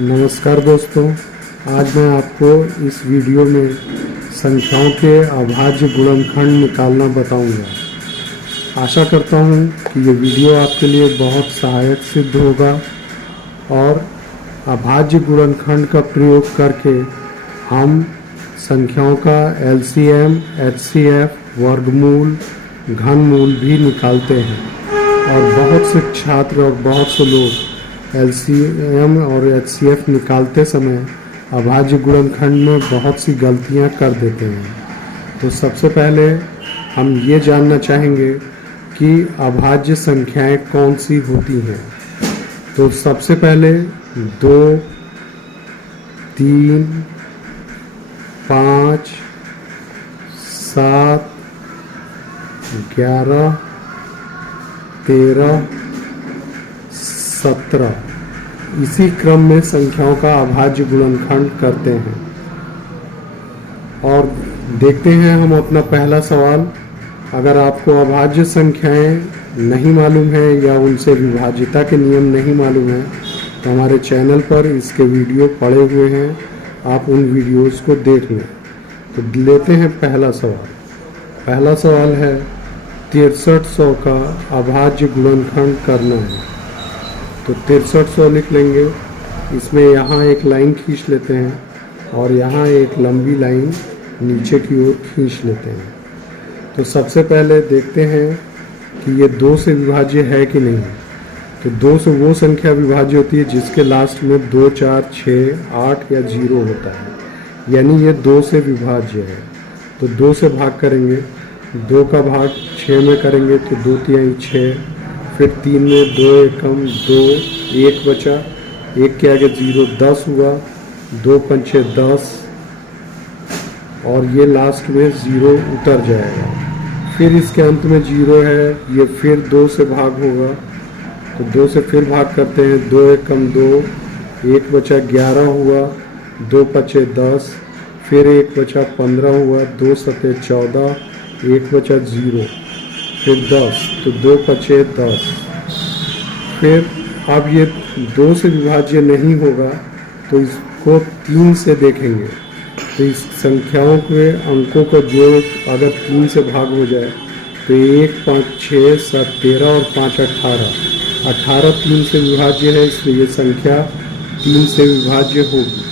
नमस्कार दोस्तों, आज मैं आपको इस वीडियो में संख्याओं के अभाज्य गुणनखंड निकालना बताऊंगा। आशा करता हूं कि ये वीडियो आपके लिए बहुत सहायक सिद्ध होगा और अभाज्य गुणनखंड का प्रयोग करके हम संख्याओं का LCM, HCF, वर्गमूल, घनमूल भी निकालते हैं। और बहुत से छात्र और बहुत से लोग LCM और HCF निकालते समय अभाज्य गुणनखंड में बहुत सी गलतियां कर देते हैं। तो सबसे पहले हम ये जानना चाहेंगे कि अभाज्य संख्याएं कौन सी होती हैं। तो सबसे पहले 2, 3, 5, 7, 11, 13, 17 इसी क्रम में संख्याओं का अभाज्य गुणनखंड करते हैं। और देखते हैं हम अपना पहला सवाल। अगर आपको अभाज्य संख्याएं नहीं मालूम है या उनसे विभाज्यता के नियम नहीं मालूम है तो हमारे चैनल पर इसके वीडियो पड़े हुए हैं, आप उन वीडियोस को देख लें। तो लेते हैं पहला सवाल। पहला सवाल है 6300 का अभाज्य गुणनखंड करना है। तो 6300 लिख लेंगे। इसमें यहाँ एक लाइन खींच लेते हैं और यहाँ एक लंबी लाइन नीचे की ओर खींच लेते हैं। तो सबसे पहले देखते हैं कि ये 2 से विभाज्य है कि नहीं। तो 2 से वो संख्या विभाज्य होती है जिसके लास्ट में 2, 4, 6, 8 या 0 होता है, यानी ये 2 से विभाज्य है। तो 2 से भाग करेंगे, 2 का भाग 6 में करेंगे तो 2 तिहाई 6, फिर 3 में 2 एकम 2, 1 बचा, 1 के आगे 0, 10 हुआ, 2 पंचे 10 और ये लास्ट में 0 उतर जाएगा। फिर इसके अंत में 0 है, ये फिर 2 से भाग होगा तो 2 से फिर भाग करते हैं, 2 एकम 2, 1 बचा 11 हुआ, 2 पचे 10, फिर 1 बचा 15 हुआ, 2 सते 14, 1 बचा 0, फिर 10, तो 2 पचे 10। फिर अब ये 2 से विभाज्य नहीं होगा तो इसको 3 से देखेंगे। तो इस संख्याओं के अंकों का जोड़ अगर 3 से भाग हो जाए तो 1, 5, 6, 7, 13 और 5, 18। 18 3 से विभाज्य है, इसलिए ये संख्या 3 से विभाज्य होगी।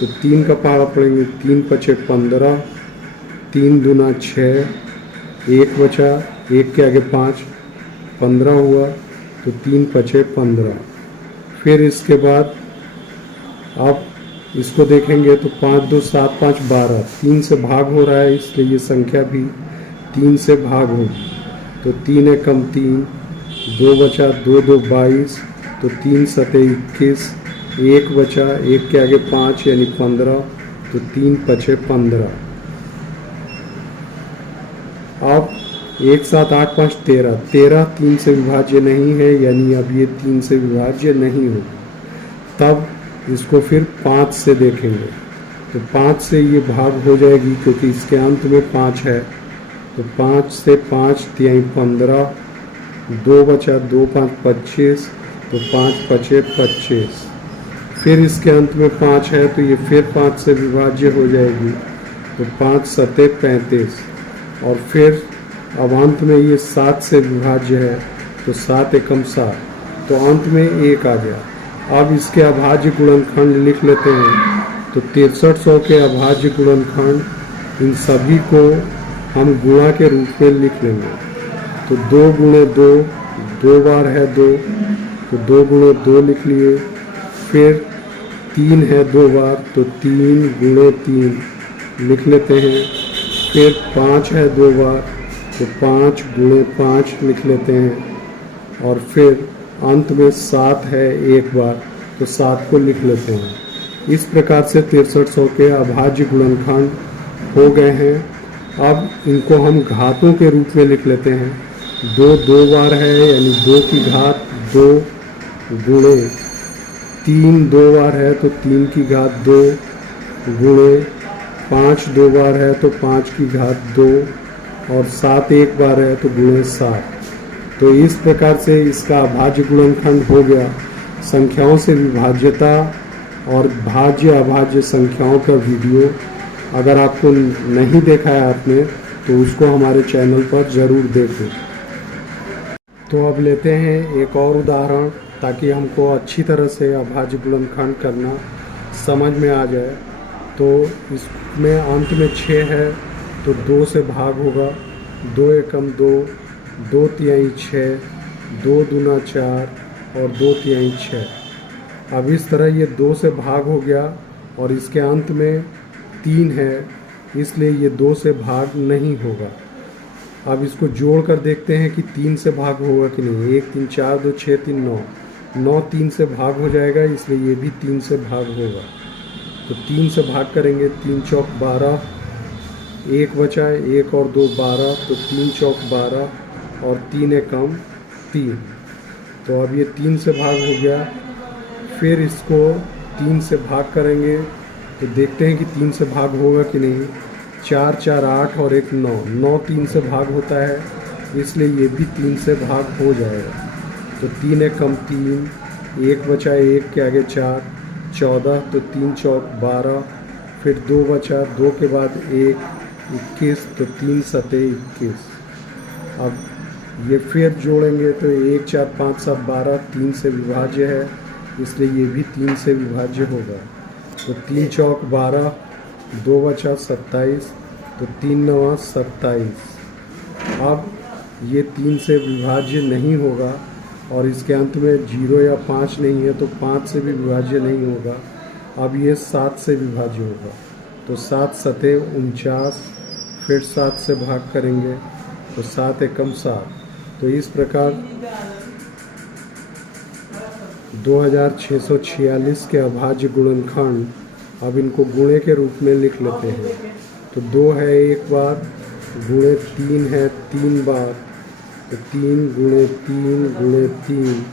तो 3 का पहाड़ा पड़ेंगे, 3 पचे 15, 3 दूना 6, 1 बचा, 1 के आगे 5, 15 हुआ तो 3 पचे 15। फिर इसके बाद आप इसको देखेंगे तो 5, 2, 7, 5, 12, 3 से भाग हो रहा है, इसलिए ये संख्या भी 3 से भाग होगी। तो 3 एकम 3, 2 बचा, 2, 2, 22, तो 3 सते 21, 1 बचा, 1 के आगे 5 यानी 15, तो 3 पचे 15। अब 1, 7, 8, 5, 13, 13 3 से विभाज्य नहीं है, यानी अब ये 3 से विभाज्य नहीं होगी। तब इसको फिर 5 से देखेंगे तो 5 से ये भाग हो जाएगी क्योंकि इसके अंत में 5 है। तो 5 से 5 तिहाई 15, 2 बचा, 2 5 25, तो 5 पचे 25। फिर इसके अंत में 5 है तो ये फिर 5 से विभाज्य हो जाएगी, तो 5 सते 35। और फिर अब अंत में ये 7 से विभाज्य है तो 7 एकम 7, तो अंत में 1 आ गया। अब इसके अभाज्य गुणनखंड लिख लेते हैं। तो 6300 के अभाज्य गुणनखंड इन सभी को हम गुणा के रूप में लिख लेंगे। तो 2 गुणे 2, 2 बार है 2, तो 2 गुणे 2 लिख लिए। फिर 3 है 2 बार तो 3 गुणे 3 लिख लेते हैं। फिर 5 है 2 बार तो 5 गुणे 5 लिख लेते हैं। और फिर अंत में 7 है 1 बार तो 7 को लिख लेते हैं। इस प्रकार से 6300 के अभाज्य गुणनखंड हो गए हैं। अब इनको हम घातों के रूप में लिख लेते हैं। 2 2 बार है यानी 2 की घात 2 गुणे 3 2 बार है तो 3 की घात 2 गुणे 5 2 बार है तो 5 की घात 2 और 7 1 बार है तो गुणे 7। तो इस प्रकार से इसका अभाज्य गुणनखंड हो गया। संख्याओं से विभाज्यता और भाज्य अभाज्य संख्याओं का वीडियो अगर आपको नहीं देखा है आपने तो उसको हमारे चैनल पर ज़रूर देखें। तो अब लेते हैं एक और उदाहरण ताकि हमको अच्छी तरह से अभाज्य गुणनखंड करना समझ में आ जाए। तो इसमें अंत में 6 है तो 2 से भाग होगा, 2 एकम 2, 2 तिहाई 6, 2 दूना 4 और 2 तिहाई 6। अब इस तरह ये 2 से भाग हो गया और इसके अंत में 3 है, इसलिए ये 2 से भाग नहीं होगा। अब इसको जोड़ कर देखते हैं कि 3 से भाग होगा कि नहीं। 1 3 4 2 6 3 9, 9 3 से भाग हो जाएगा, इसलिए ये भी 3 से भाग होगा। तो 3 से भाग करेंगे, 3 चौक 12, 1 बचा, 1 और 2 12, तो 3 चौक 12 और 3 एकम 3। तो अब ये 3 से भाग हो गया। फिर इसको 3 से भाग करेंगे तो देखते हैं कि 3 से भाग होगा कि नहीं। 4 4 8 और 1 9, 9 3 से भाग होता है, इसलिए ये भी 3 से भाग हो जाएगा। तो 3 एकम 3, 1 बचा, 1 के आगे 4, 14, तो 3 चौक 12, फिर 2 बचा, 2 के बाद 1 21, तो 3 सते 21। अब ये फिर जोड़ेंगे तो 1 4 5 7 12, 3 से विभाज्य है, इसलिए ये भी 3 से विभाज्य होगा। तो 3 चौक 12, 2 बचा 27, तो 3 9 27। अब ये 3 से विभाज्य नहीं होगा और इसके अंत में 0 या 5 नहीं है, तो 5 से भी विभाज्य नहीं होगा। अब ये 7 से विभाज्य होगा, तो 7 सते 49, फिर 7 से भाग करेंगे तो 7 एकम 7। तो इस प्रकार 2646 के अभाज्य गुणनखंड अब इनको गुणे के रूप में लिख लेते हैं। तो 2 है 1 बार, गुणे 3 है 3 बार, तो 3 गुणे 3 गुणे 3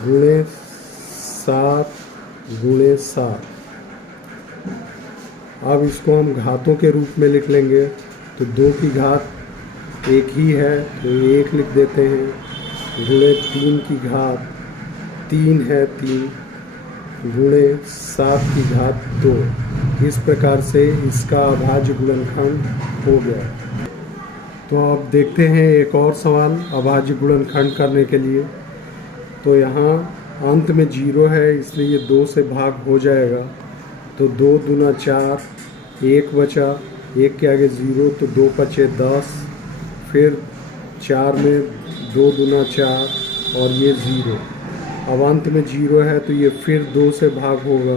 गुणे 7 गुणे 7। अब इसको हम घातों के रूप में लिख लेंगे। तो 2 की घात 1 ही है तो 1 लिख देते हैं, गुणे 3 की घात 3 है 3, गुणे 7 की घात 2। इस प्रकार से इसका अभाज्य गुणनखंड हो गया। तो अब देखते हैं एक और सवाल अभाज्य गुणनखंड करने के लिए। तो यहाँ अंत में 0 है, इसलिए ये 2 से भाग हो जाएगा। तो 2 दूना 4, 1 बचा, 1 के आगे 0, तो 2 बचे 10, फिर 4 में 2 दूना 4 और ये 0। अब अंत में 0 है तो ये फिर 2 से भाग होगा,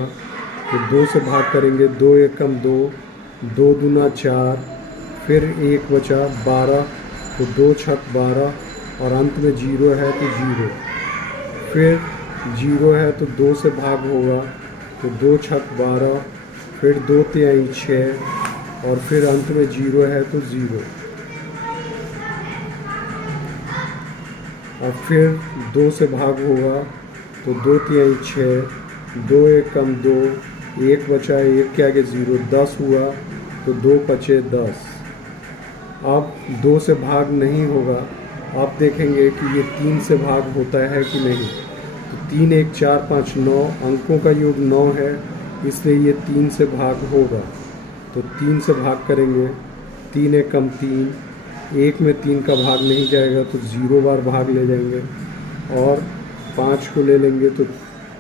तो 2 से भाग करेंगे, 2 एकम 2, 2 दूना 4, फिर 1 बचा 12, तो 2 छक 12 और अंत में 0 है तो 0। फिर 0 है तो 2 से भाग होगा, तो 2 छक 12, फिर 2 तिहाई 6 और फिर अंत में 0 है तो 0। और फिर 2 से भाग होगा तो 2 तिहाई 6, 2 एकम 2, 1 बचा, 1 के आगे 0, 10 हुआ, तो 2 बचे 10। अब 2 से भाग नहीं होगा। आप देखेंगे कि ये 3 से भाग होता है कि नहीं। तो 3 1 4 5 9, अंकों का योग 9 है, इसलिए ये 3 से भाग होगा। तो 3 से भाग करेंगे, 3 एकम 3, 1 में 3 का भाग नहीं जाएगा तो 0 बार भाग ले जाएंगे और 5 को ले लेंगे तो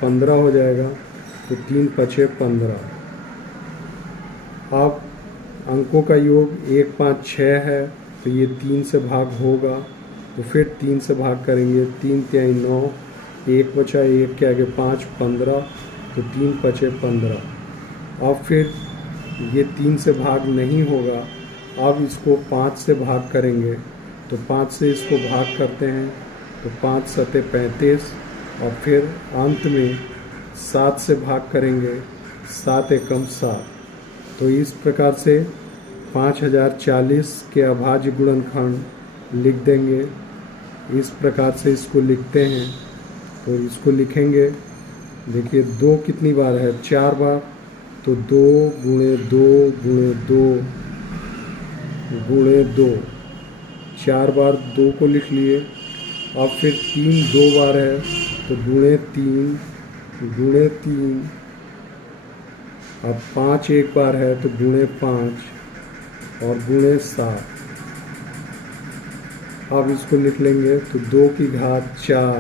15 हो जाएगा। तो 3 पचे 15। अब अंकों का योग 1 5 6 है, तो ये 3 से भाग होगा। तो फिर 3 से भाग करेंगे, 3 तिहाई 9, 1 बचा, 1 के आगे 5 15, तो 3 पचे 15। अब फिर ये 3 से भाग नहीं होगा। अब इसको 5 से भाग करेंगे, तो 5 से इसको भाग करते हैं, तो 5 सते 35 और फिर अंत में 7 से भाग करेंगे, 7 एकम 7। तो इस प्रकार से 5040 के अभाज्य गुणनखंड लिख देंगे। इस प्रकार से इसको लिखते हैं। तो इसको लिखेंगे, देखिए 2 कितनी बार है, 4 बार, तो 2 गुणे 2 गुणे 2 गुणे 2, 4 बार 2 को लिख लिए। अब फिर 3 2 बार है, तो गुणे 3 गुणे 3, अब 5 एक बार है तो गुणे 5 और गुणे 7। अब इसको लिख लेंगे तो 2 की घात 4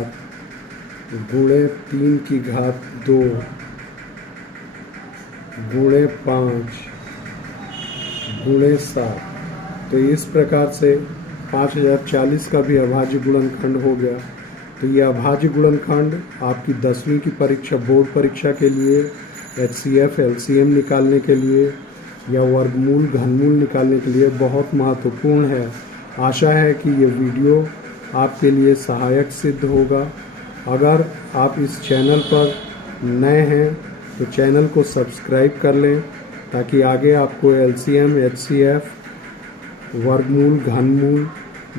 गुणे 3 की घात 2 गुणे 5 गुणे 7। तो इस प्रकार से 5040 का भी अभाज्य गुणनखंड हो गया। तो ये अभाज्य गुणनखंड आपकी 10वीं की परीक्षा, बोर्ड परीक्षा के लिए, HCF LCM निकालने के लिए या वर्गमूल घनमूल निकालने के लिए बहुत महत्वपूर्ण है। आशा है कि ये वीडियो आपके लिए सहायक सिद्ध होगा। अगर आप इस चैनल पर नए हैं तो चैनल को सब्सक्राइब कर लें ताकि आगे आपको LCM HCF वर्गमूल घनमूल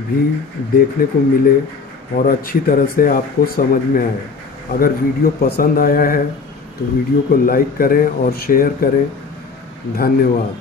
भी देखने को मिले और अच्छी तरह से आपको समझ में आए। अगर वीडियो पसंद आया है तो वीडियो को लाइक करें और शेयर करें। धन्यवाद।